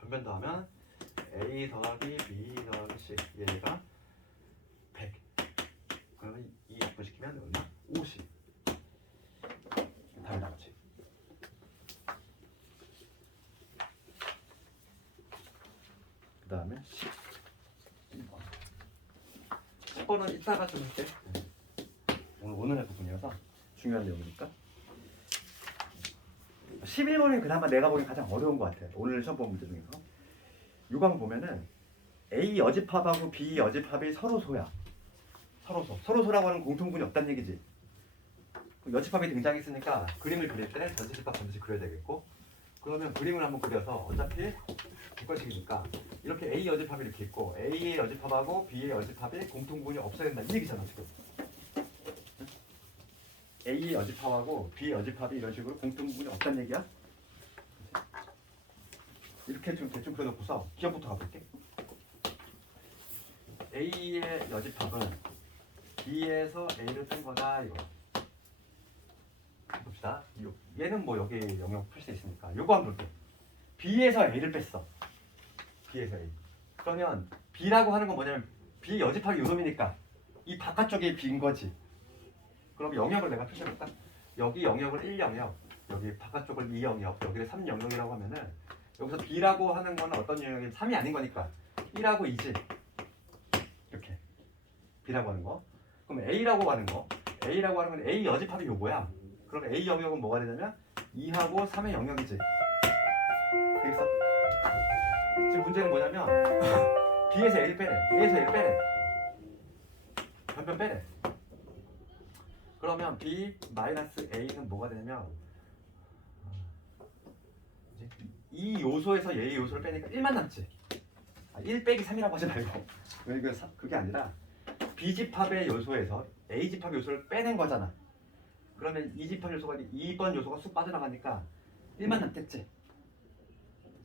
변변 더하면 A 더하기 B 더하기 C 얘가 100. 그러면 이 약분시키면 얼마? 50. 답이 나오지. 그 다음에 10번은 이따가 좀 할게. 오늘 할 부분이어서 중요한 내용이니까. 11번이 그나마 내가 보기엔 가장 어려운 것 같아. 오늘 시험 본 문제 중에서. 요강 보면은 A 여집합하고 B 여집합이 서로소야. 서로소라고 하는 공통분이 없다는 얘기지. 여집합이 등장했으니까 그림을 그릴 때 전체 집합 반드시 그려야 되겠고, 그러면 그림을 한번 그려서 어차피 객관식이니까 이렇게 A 여집합이 이렇게 있고 A의 여집합하고 B의 여집합이 공통분이 없어야 된다 이 얘기잖아 지금. A의 여집합하고 B의 여집합이 이런 식으로 공통분이 없다는 얘기야. 이렇게 좀 대충 그려놓고서 기억부터 가볼게. A의 여집합은 B에서 A를 뺀 거다 이거. 봅시다. 얘는 뭐 여기 영역 풀 수 있으니까 요거 한번 볼게. B에서 A를 뺐어. B에서 A. 그러면 B라고 하는 건 뭐냐면 B 여집합이 요놈이니까 이 바깥쪽이 B인 거지. 그럼 영역을 내가 표시해볼까? 여기 영역을 1영역, 여기 바깥쪽을 2영역, 여기를 3영역이라고 하면은 여기서 B라고 하는 거는 어떤 영역이면 3이 아닌 거니까 1하고 2지. 이렇게 B라고 하는 거. 그럼 A라고 하는 거, A라고 하는 건 A 여집합이 요거야. 그럼 A 영역은 뭐가 되냐면 2하고 3의 영역이지. 되겠어? 지금 문제는 뭐냐면 B에서 A를 빼래, A에서 A를 빼래, 변변 빼래. 그러면 B 마이너스 A는 뭐가 되냐면 이 요소에서 얘의 요소를 빼니까 1만 남지. 1 빼기 3이라고 하지 말고 그게 아니라 B 집합의 요소에서 A 집합의 요소를 빼낸 거잖아. 그러면 이 집합 요소가 2번 요소가 쑥 빠져나가니까 1만 남겠지.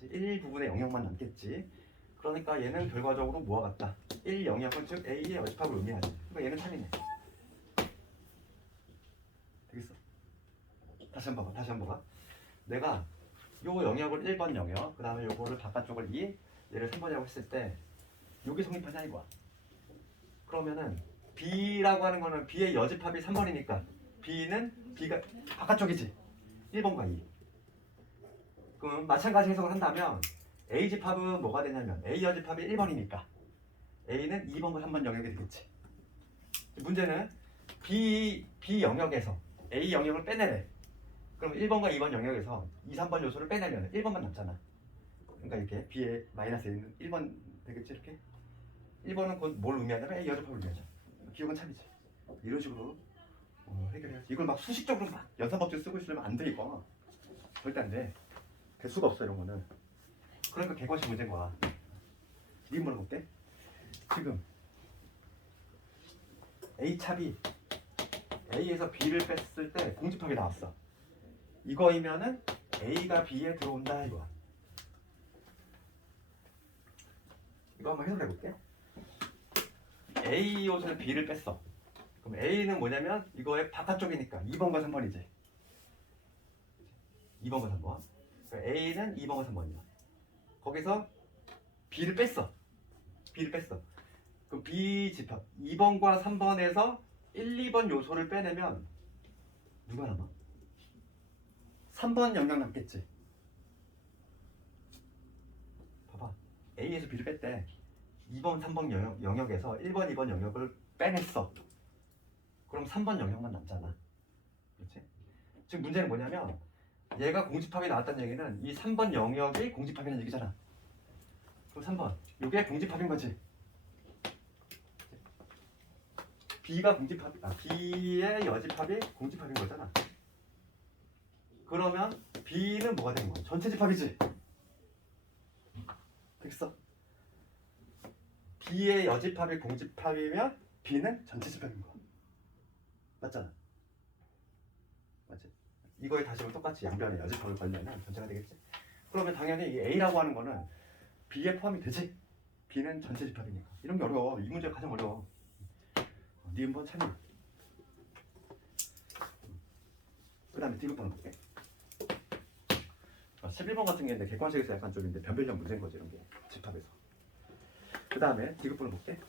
1 부분의 영역만 남겠지. 그러니까 얘는 결과적으로 뭐와 같다? 1 영역은 즉 A의 여집합을 의미하지. 그러니까 얘는 참이네. 되겠어? 다시 한번 봐봐. 내가 요 영역을 1번 영역, 그 다음에 요거를 바깥쪽을 2, 얘를 3번이라고 했을 때 여기 성립하냐 이거야. 그러면은 B라고 하는 거는 B의 여집합이 3번이니까 B가 바깥쪽이지. 1번과 2. 그럼 마찬가지 해석을 한다면 A 집합은 뭐가 되냐면 A 여집합이 1번이니까 A는 2번과 3번 영역이 되겠지. 문제는 B 영역에서 A 영역을 빼내래. 그럼 1번과 2번 영역에서 2, 3번 요소를 빼내면 1번만 남잖아. 그러니까 이렇게 B의 마이너스 A는 1번 되겠지 이렇게. 1번은 곧 뭘 의미하냐면 A 여집합을 의미하죠. 기억은 참이지. 이런 식으로 해결해야지. 이걸 막 수식적으로 막 연산법칙 쓰고 있으면 안 돼 이거. 절대 안 돼. 될 수가 없어 이런 거는. 그러니까 객관식 문제인 거야. 니 한번 볼게. 지금 A 찹이 A에서 B를 뺐을 때 공집합이 나왔어. 이거이면은 A가 B에 들어온다 이거야. 이거 한번 해석해 볼게. A 요소에 B를 뺐어. 그럼 A는 뭐냐면 이거의 바깥쪽이니까 2번과 3번이지. 2번과 3번. 그러니까 A는 2번과 3번이야. 거기서 B를 뺐어. 그럼 B 집합 2번과 3번에서 1, 2번 요소를 빼내면 누가 남아? 3번 영역 남겠지. 봐봐. A에서 B를 뺐대. 2번, 3번 영역에서 1번, 2번 영역을 빼냈어. 그럼 3번 영역만 남잖아. 그렇지? 지금 문제는 뭐냐면 얘가 공집합이 나왔다는 얘기는 이 3번 영역이 공집합이라는 얘기잖아. 그럼 3번. 이게 공집합인 거지. B의 여집합이 공집합인 거잖아. 그러면 B는 뭐가 되는 거야? 전체 집합이지. 됐어? B의 여집합이 공집합이면 B는 전체 집합인 거야. 맞잖아. 맞지? 이거에 다시 똑같이 양변에 여집합을 걸면은 전체가 되겠지. 그러면 당연히 이 A라고 하는 거는 B에 포함이 되지. B는 전체 집합이니까. 이런 게 어려워. 이 문제가 가장 어려워. 니은번 참여. 그 다음에 디귿번호 볼게. 11번 같은 게 객관식에서 약간 좀 변별력 문제인 거지 이런 게 집합에서. 그 다음에 디귿번호 볼게.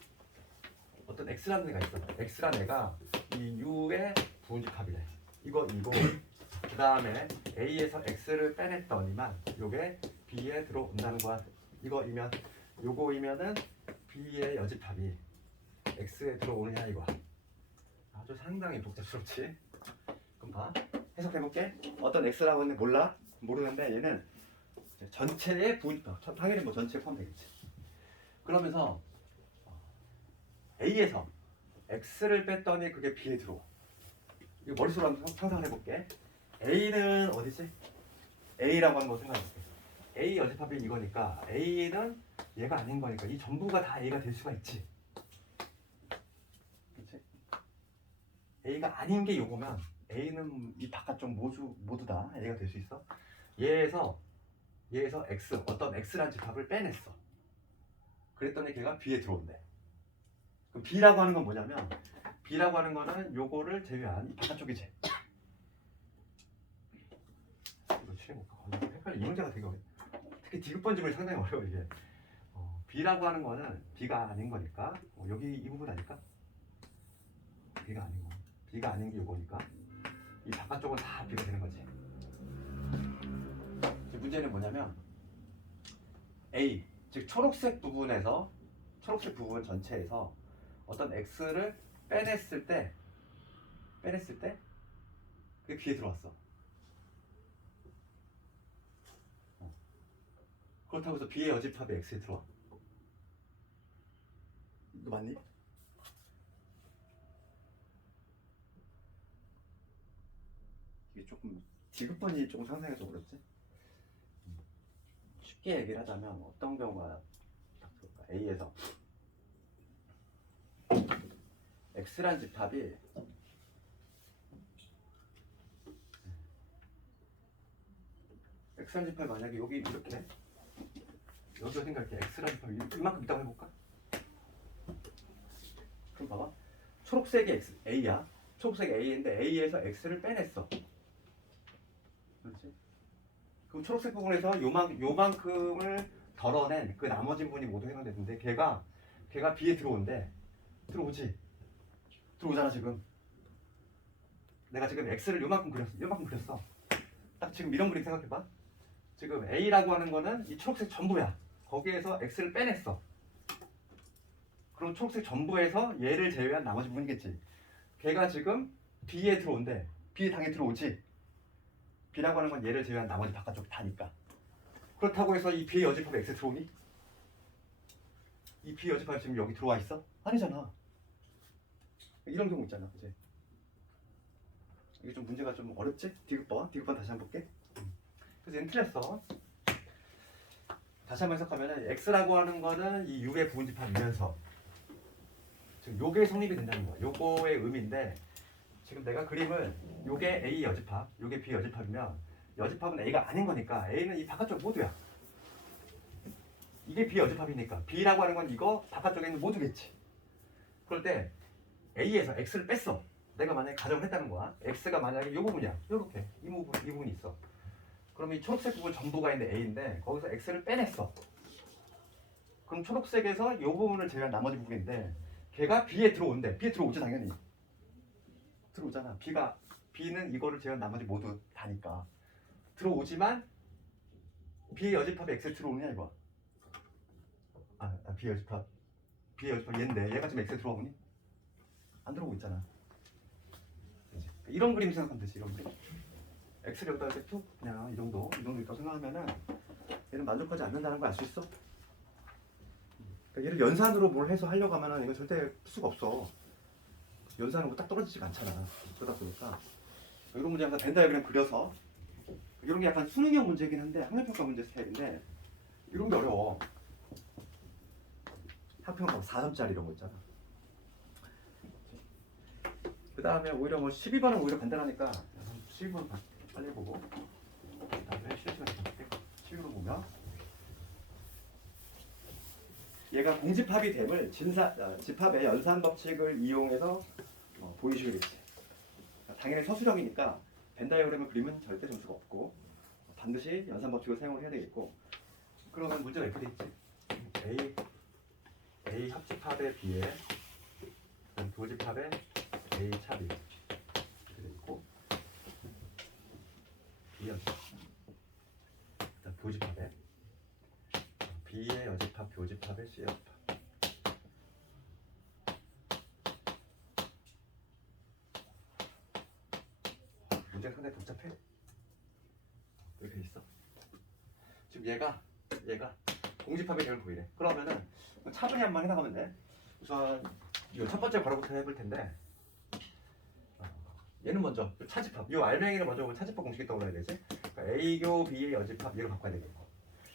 어떤 X라는 애가 있어. X라는 애가 이 U의 부분집합이래. 이거 그 다음에 A에서 X를 빼냈더니만 요게 B에 들어온다는 거야. 요거이면은 B의 여집합이 X에 들어오느냐 이거. 아주 상당히 복잡스럽지. 그럼 봐. 해석해볼게. 어떤 X라고 하는 모르는데 얘는 전체의 부분집합. 당연히 뭐 전체에 포함되겠지. 그러면서 A에서 X를 뺐더니 그게 B에 들어와. 이거 머릿속으로 한번 상상을 해볼게. A는 어디지? A라고 하는 거 생각해볼게. A 여집합이 이거니까 A는 얘가 아닌 거니까 이 전부가 다 A가 될 수가 있지. 그치? A가 아닌 게 요거면 A는 이 바깥쪽 모두 다 A가 될 수 있어. 얘에서 X, 어떤 X란 집합을 빼냈어. 그랬더니 걔가 B에 들어온대. 그럼 B라고 하는 건 뭐냐면 B라고 하는 거는 요거를 제외한 이 바깥쪽이지. 이거 칠해볼까? 헷갈려. 이 문제가 되게 어려워. 특히 디귿번짐이 상당히 어려워 이게. B라고 하는 거는 B가 아닌 거니까 여기 이 부분 아닐까? B가 아닌 거. B가 아닌 게 요거니까 이 바깥쪽은 다 B가 되는 거지. 문제는 뭐냐면 A, 즉 초록색 부분 전체에서 어떤 X를 빼냈을 때 그게 B에 들어왔어. 그렇다고 해서 B의 여집합이 X에 들어와. 이거 맞니? 이게 조금 디귿번이 조금 상상해서 그렇지? 쉽게 얘기를 하자면 어떤 경우가 딱 좋을까? A에서 X란 집합이 x라는 집합이 만약에 여기 이렇게 여기가 생각할게. x라는 집합이 이만큼 있다고 해볼까? 그럼 봐봐. 초록색이 x, a야. 초록색 a인데 a에서 x를 빼냈어. 그렇지? 그럼 초록색 부분에서 요만큼을 덜어낸 그 나머지 부분이 모두 해당되는데 걔가 B에 들어온대. 들어오지? 들어오잖아 지금. 내가 지금 x를 요만큼 그렸어. 딱 지금 이런 그림 생각해봐. 지금 a라고 하는 거는 이 초록색 전부야. 거기에서 x를 빼냈어. 그럼 초록색 전부에서 얘를 제외한 나머지 부분이겠지. 걔가 지금 B에 들어온대. B에 당연히 들어오지. B라고 하는 건 얘를 제외한 나머지 바깥쪽 다니까. 그렇다고 해서 이 B의 여집합에 X 들어오니? 이 B의 여집합이 지금 여기 들어와 있어? 아니잖아. 이런 경우 있잖아. 그치? 이게 좀 문제가 좀 어렵지? 디귿번 다시 한번 볼게. 그래서 얘는 틀렸어. 다시 한번 해석하면 X라고 하는 거는 이 6의 부분집합이면서 지금 요게 성립이 된다는 거야. 요거의 의미인데 지금 내가 그림을 요게 A 여집합, 요게 B 여집합이면 여집합은 A가 아닌 거니까 A는 이 바깥쪽 모두야. 이게 B 여집합이니까 B라고 하는 건 이거 바깥쪽에 있는 모두겠지. 그럴 때 A에서 X를 뺐어. 내가 만약에 가정을 했다는 거야. X가 만약에 이 부분이야. 요렇게 이 부분이 있어. 그럼 이 초록색 부분 전부가 있는 A인데 거기서 X를 빼냈어. 그럼 초록색에서 이 부분을 제외한 나머지 부분인데 걔가 B에 들어온대. B에 들어오지 당연히. 들어오잖아. B는 이거를 제외한 나머지 모두 다니까 들어오지만 B의 여집합에 X에 들어오느냐 이거. B의 여집합 얘인데 얘가 지금 X에 들어오니? 안 들어오고 있잖아. 이런 그림 생각하면 되지. 이런 그림. X를 여기다 이렇게 툭 그냥 이 정도 있다고 생각하면은 얘는 만족하지 않는다는 걸 알 수 있어. 그러니까 얘를 연산으로 뭘 해서 하려고 하면은 이거 절대 풀 수가 없어. 연산하고 딱 떨어지지가 않잖아. 그러다 보니까 이런 문제 항상 벤 다이어그램 그려서 이런 게 약간 수능형 문제이긴 한데 학력평가 문제 스타일인데 이런 게 어려워. 학평가 4점짜리 이런 거 있잖아. 그 다음에 오히려 뭐 12번은 오히려 간단하니까 12번 빨리 보고 그 다음에 실시간에 볼게. 12번 보면 얘가 공집합이 됨을 집합의 연산 법칙을 이용해서 보여주겠지. 당연히 서술형이니까 벤 다이어그램을 그리면 절대 점수가 없고 반드시 연산 법칙을 사용을 해야 되겠고. 그러면 문제가 이렇게 돼 있지. A 합집합에 비해 교집합에 A 차비 이렇게 돼 있고 B 여집합 일단 교집합에 B의 여집합 교집합에 C 여집합. 문제가 상당히 복잡해. 이렇게 있어. 지금 얘가 공집합의 점을 보이래. 그러면은 차분히 한번 해나가면 돼. 우선 이 첫 번째 괄호부터 해볼 텐데 얘는 먼저 차집합. 이 알맹이를 먼저 보면 차집합 공식이 떠올라야 되지. 그러니까 A교 B의 여집합 얘를 바꿔야 되겠고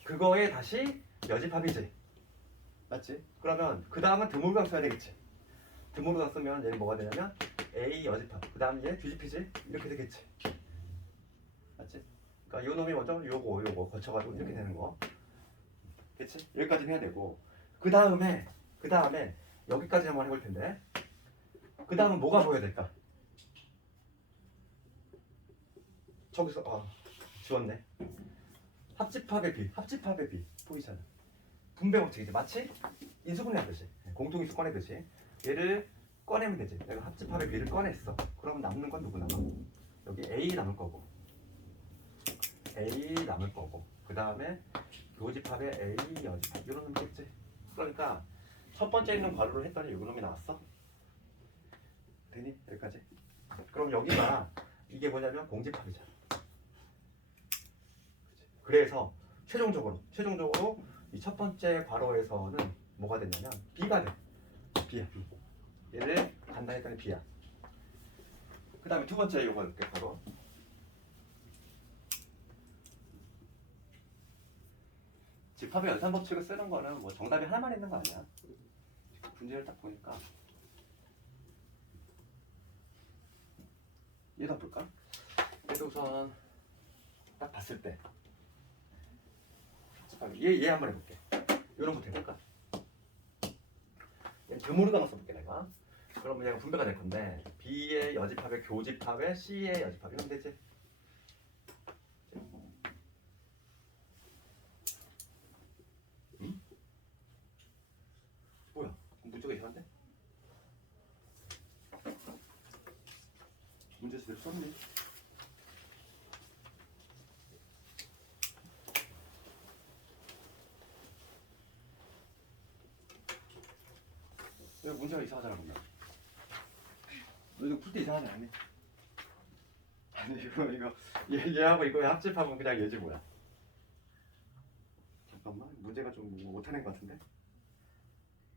그거에 다시 여집합이지. 맞지? 그러면 그 다음은 드모르강 써야 되겠지. 드모르강 쓰면 얘는 뭐가 되냐면 A 여집합 그 다음 얘 뒤집히지? 이렇게 되겠지. 맞지? 그러니까 요 놈이 먼저 요거 거쳐가지고 이렇게 되는 거. 그치? 여기까지는 해야 되고 그 다음에 여기까지 한번 해볼 텐데 그 다음은 뭐가 보여야 될까? 저기서 지웠네. 합집합의 B 보이잖아. 분배 법칙이지. 마치 인수분해 하듯이 공통인수 꺼내듯이 얘를 꺼내면 되지. 내가 합집합의 B를 꺼냈어. 그러면 남는 건 누구 남아? 여기 A 남을 거고 그 다음에 교집합의 A 여집합 이런 놈이 있겠지. 그러니까 첫 번째 있는 괄호를 했더니 이 놈이 나왔어. 되니? 여기까지. 그럼 여기가 이게 뭐냐면 공집합이잖아. 그래서 최종적으로 이 첫 번째 괄호에서는 뭐가 됐냐면 B가 돼. B야. B. 얘를 간단히 했더니 B야. 그 다음에 두 번째 요거 이렇게 바로 집합의 연산 법칙을 쓰는 거는 뭐 정답이 하나만 있는 거 아니야. 문제를 딱 보니까 얘도 볼까? 얘도 우선 딱 봤을 때 얘 한번 해볼게. 이런 부터 해볼까? 드모르강을 써볼게 내가. 그러면 얘가 분배가 될 건데 B의 여집합에 교집합에 C의 여집합이 하면 되지. 응? 뭐야? 문제가 이상한데? 문제 제대로 썼네. 이거 문제가 이상하잖아 그러면. 너 이거 풀 때 이상하지 않니? 아니 이거 얘하고 이거 합집하면 그냥 얘지 뭐야? 잠깐만 문제가 좀 못하는 것 같은데?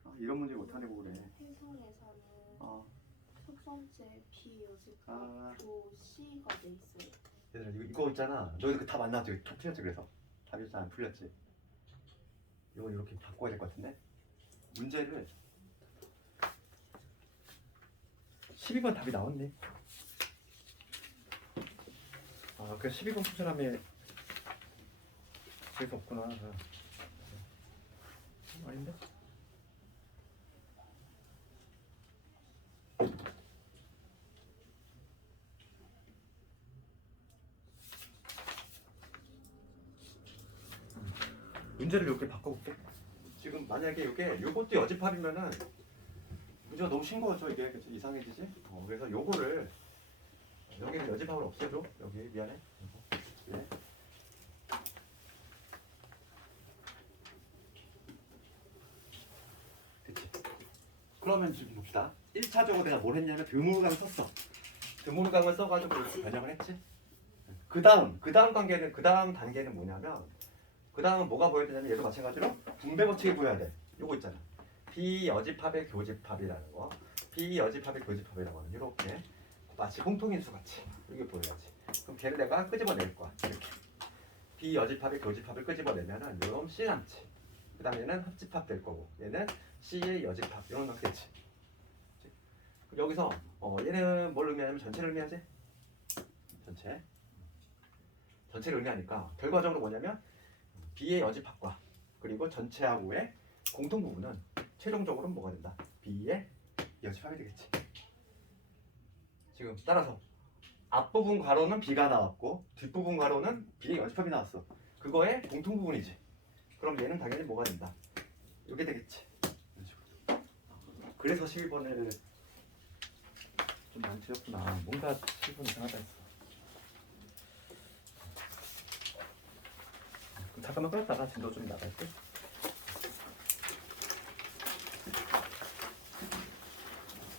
아, 이런 문제 못하는 거 그래. 해설에서는 속성체 B 여집합 교 C가 돼 있어요. 얘들아 이거 있잖아. 너희들 그 답 안 나왔지? 톡 튀었지 그래서 답이 잘 안 풀렸지. 이걸 이렇게 바꿔야 될 것 같은데? 문제를 12번 답이 나왔네. 아, 그 12번 푼 사람이 재수 없구나. 아닌데? 문제를 이렇게 바꿔볼게. 지금 만약에 요것도 여집합이면은 문제가 너무 싱거워져 이게. 그치? 이상해지지? 그래서 요거를 여기는 여집합을 없애줘. 여기 미안해. 예. 됐지? 그러면 지금 봅시다. 1차적으로 내가 뭘 했냐면 드모르강을 썼어. 드모르강을 써가지고 이렇게 변형을 했지. 그 다음 단계는 뭐냐면 그 다음은 뭐가 보여야 되냐면 얘도 마찬가지로 분배 법칙이 보여야 돼. 요거 있잖아. 비여집합의 교집합이라는 거. 비여집합의 교집합이라고 하는 이렇게 마치 공통인수 같이 이렇게 보여야지. 그럼 걔를 내가 끄집어낼 거야. 이렇게 비여집합의 교집합을 끄집어내면은 요놈 C 남지. 그 다음에 얘는 합집합 될 거고 얘는 C의 여집합 이런 거 되지. 여기서 얘는 뭘 의미하냐면 전체를 의미하지. 전체를 의미하니까 결과적으로 뭐냐면 B의 여집합과 그리고 전체하고의 공통 부분은 최종적으로는 뭐가 된다? B의 여집합이 되겠지. 지금 따라서 앞부분 괄호는 B가 나왔고 뒷부분 괄호는 B의 여집합이 나왔어. 그거의 공통 부분이지. 그럼 얘는 당연히 뭐가 된다? 이게 되겠지. 그래서 12번을 좀 많이 틀렸구나. 뭔가 12번 이상하다 했어. 잠깐만 끊었다가 진도 좀 나갈게.